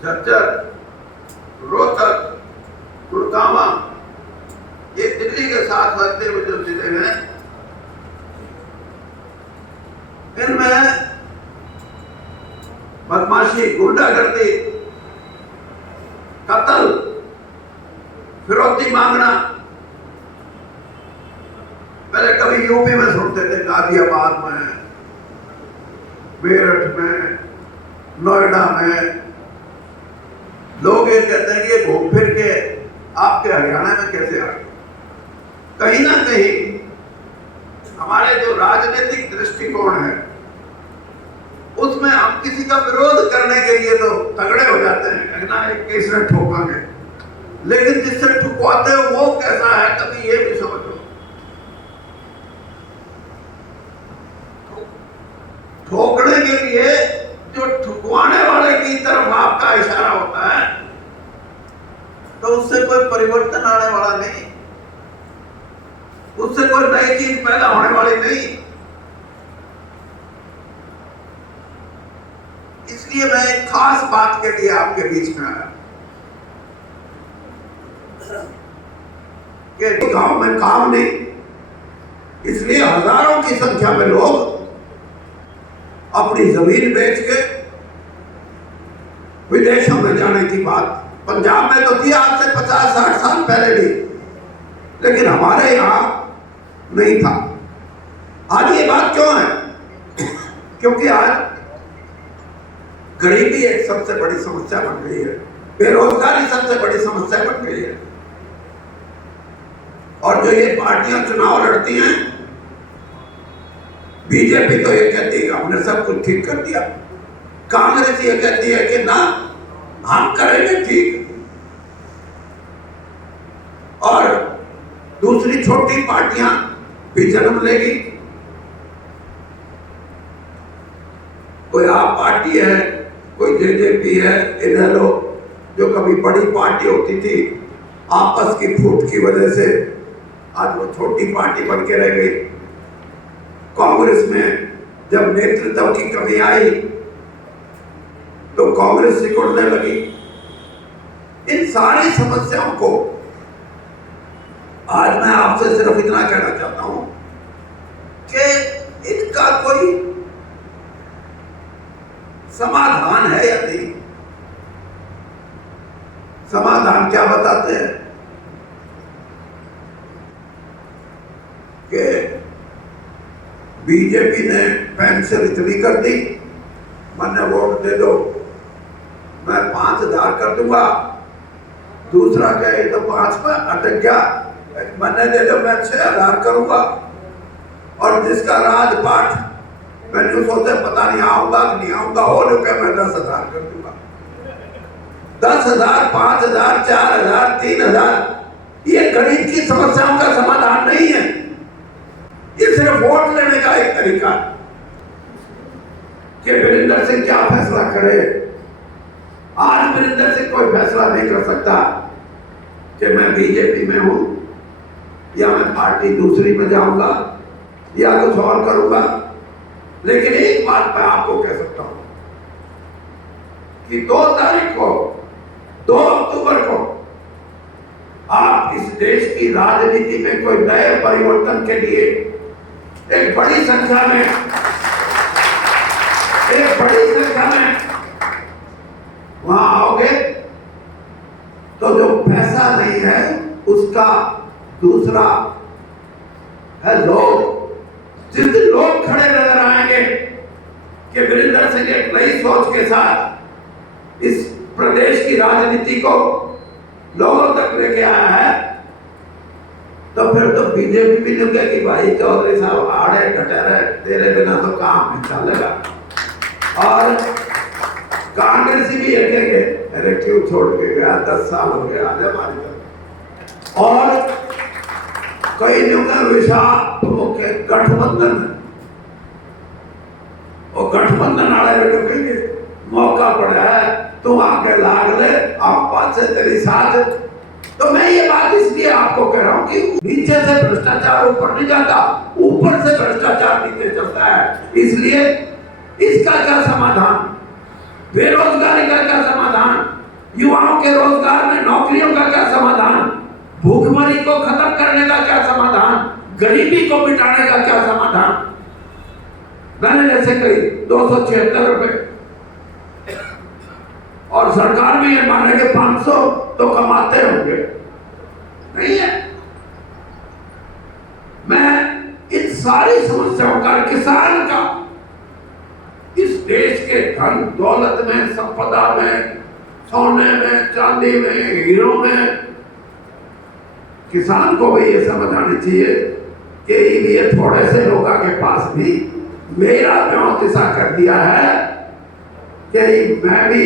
झज्जर, रोहतक, गुड़गांव, ये दिल्ली के साथ लगते हुए जो जिले हैं, इनमें बदमाशी, गुंडागर्दी, कत्ल, फिरौती मांगना, पहले कभी यूपी में सुनते थे, गाजियाबाद में, मेरठ में, नोएडा में, लोग ये कहते हैं कि घूम फिर के आपके हरियाणा में कैसे आ गए। कहीं ना कहीं हमारे जो राजनीतिक दृष्टिकोण है उसमें हम किसी का विरोध करने के लिए तो तगड़े हो जाते हैं, ना एक किसने ठोकांगे, लेकिन जिससे ठुकवाते हो वो कैसा है कभी ये भी समझो। ठोकने के लिए जो ठुकवाने वाले की तरफ आपका इशारा होता है तो उससे कोई परिवर्तन आने वाला नहीं, उससे कोई नई चीज पैदा होने वाली नहीं। इसलिए मैं एक खास बात के लिए आपके बीच में आया कि गांव में काम नहीं, इसलिए हजारों की संख्या में लोग अपनी जमीन बेच के विदेशों में जाने की बात, पंजाब में तो थी आज से 50-60 साल पहले भी, लेकिन हमारे यहां नहीं था। आज ये बात क्यों है? क्योंकि आज गरीबी एक सबसे बड़ी समस्या बन गई है, बेरोजगारी सबसे बड़ी समस्या बन गई है। और जो ये पार्टियां चुनाव लड़ती हैं, बीजेपी तो ये कहती है हमने सब कुछ ठीक कर दिया, कांग्रेस ये कहती है कि ना हम करेंगे ठीक, और दूसरी छोटी पार्टियां भी जन्म लेगी। कोई आप पार्टी है, कोई जेजेपी है, इनेलो, जो कभी बड़ी पार्टी होती थी, आपस की फूट की वजह से आज वो छोटी पार्टी बन के रह गई। कांग्रेस में जब नेतृत्व की कमी आई तो कांग्रेस सिकुड़ने लगी। इन सारी समस्याओं को आज मैं आपसे सिर्फ इतना कहना चाहता हूं कि इनका कोई समाधान है या नहीं। समाधान क्या बताते हैं कि बीजेपी ने पेंशन इतनी कर दी, मैंने वोट दे दो, मैं 5,000 कर दूंगा। दूसरा कहे तो 5 में अटक गया, मैंने दे दो, मैं 6,000 करूंगा। और जिसका राजपाट मैंने सोचे पता नहीं आऊंगा कि नहीं आऊंगा, हो लोग मैं 10,000 कर दूंगा। 10,000, 5,000, 4,000, 3,000, ये गरीब की समस्याओं का समाधान नहीं है। ये सिर्फ वोट लेने का एक तरीका है कि वीरेंद्र सिंह क्या फैसला करे। आज वीरेंद्र सिंह कोई फैसला नहीं कर सकता कि मैं बीजेपी में हूं या मैं पार्टी दूसरी में जाऊंगा या कुछ और करूंगा। लेकिन एक बात मैं आपको कह सकता हूं कि 2 तारीख को, 2 अक्टूबर को आप इस देश की राजनीति में कोई नए परिवर्तन के लिए एक बड़ी संख्या में वहां आओगे तो जो पैसा नहीं है उसका दूसरा है लोग। जिस दिन लोग खड़े नजर आएंगे कि वीरेंद्र सिंह एक नई सोच के साथ इस प्रदेश की राजनीति को लोगों तक लेके आया है, तो फिर तो बीजेपी भी नहीं कहेगी भाई चौधरी साहब आड़े डटेरे, तेरे बिना तो काम नहीं चलेगा। और कांग्रेसी भी ये कहेंगे अरे क्यों छोड़ के गया, 10 साल हो गया आज हमारी तरफ। और कई गठबंधन, और गठबंधन वाले लोग कहेंगे मौका पड़ा है, तुम आके लाग ले, आप पास से तेरी साथ। तो मैं ये बात इसलिए आपको कह रहा हूं कि नीचे से भ्रष्टाचार ऊपर नहीं जाता, ऊपर से भ्रष्टाचार नीचे चलता है। इसलिए इसका क्या समाधान, बेरोजगारी का क्या समाधान, युवाओं के रोजगार में नौकरियों का क्या समाधान, भूखमरी को खत्म करने का क्या समाधान, गरीबी को मिटाने का क्या समाधान। मैंने जैसे कही 276 रुपए, और सरकार में ये माने कि 500 तो कमाते होंगे, नहीं है। मैं इन सारी समस्याओं का, किसान का, इस देश के धन दौलत में, संपदा में, सोने में, चांदी में, हीरो में, किसान को भी ये समझ आनी चाहिए कि ये थोड़े से लोगों के पास भी मेरा ब्यों दिशा कर दिया है कि मैं भी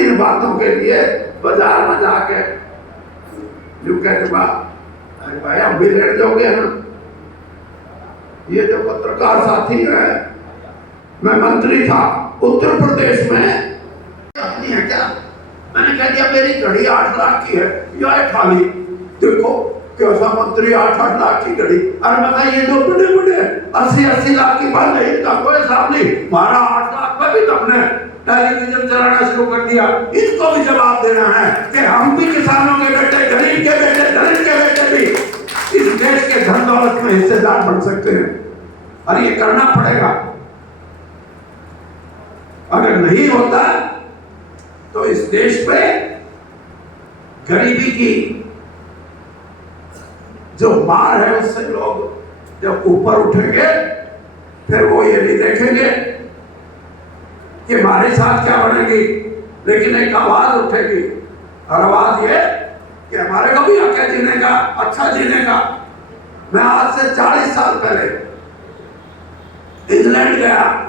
इन बातों के लिए बाजार में जाके जो कहते अरे भाई हम भी लड़ जाओगे हम। ये जो पत्रकार साथी है, मैं मंत्री था उत्तर प्रदेश में, अपनी है क्या, मैंने कह दिया मेरी घड़ी 8 लाख की है, यह थाली देखो कैसा मंत्री 8-8 लाख की घड़ी। अरे मैं ये जो बड़े बड़े 80-80 लाख की बात है, इनका कोई हिसाब नहीं, हमारा 8 लाख में भी तुमने टेलीविजन चलाना शुरू कर दिया। इनको भी जवाब देना है कि हम भी किसानों के बेटे, गरीब के बेटे, दलित के बेटे भी इस देश के धन दौलत में हिस्सेदार बन सकते हैं, और ये करना पड़ेगा। अगर नहीं होता तो इस देश पे गरीबी की जो मार है उससे लोग जब ऊपर उठेंगे फिर वो ये नहीं देखेंगे कि हमारे साथ क्या बनेगी, लेकिन एक आवाज उठेगी, और आवाज ये कि हमारे को भी हक है जीने का, अच्छा जीने का। मैं आज से 40 साल पहले इंग्लैंड गया।